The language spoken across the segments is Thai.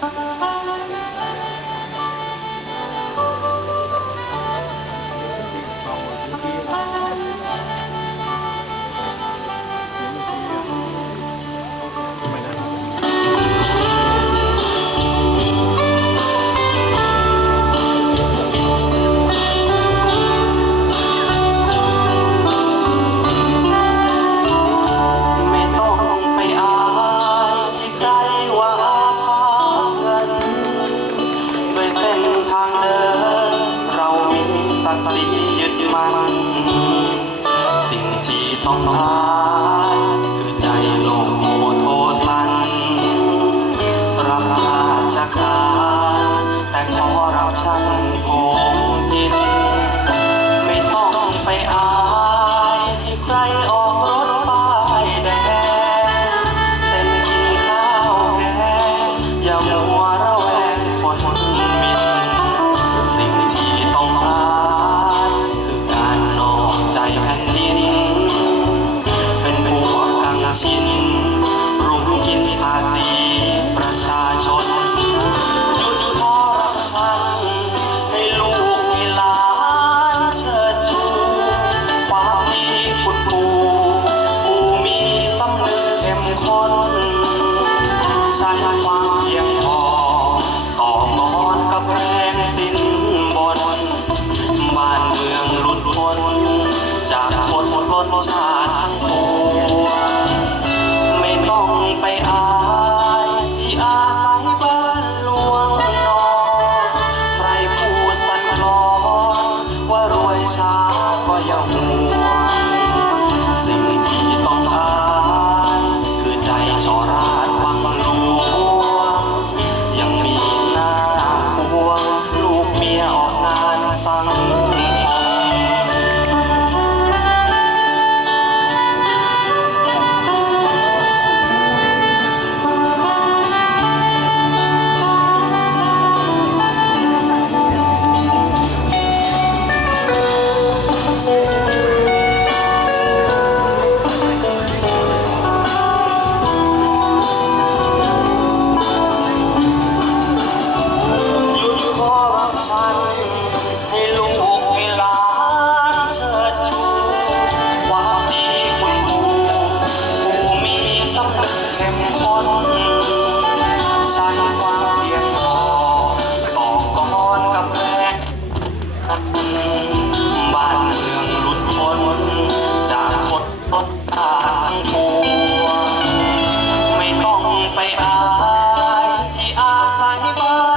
감사합니다. 好。Lord. Shiva.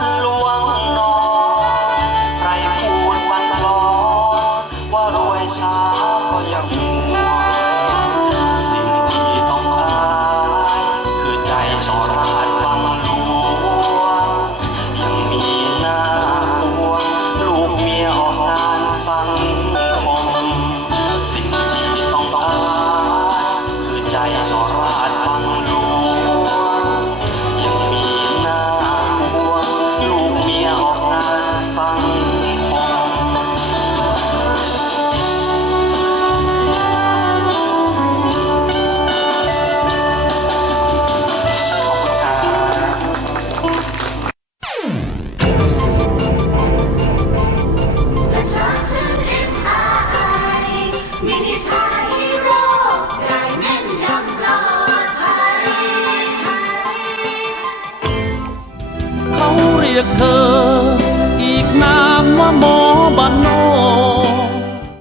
ยกเธอ อีกนานว่าหมอบ้านนอก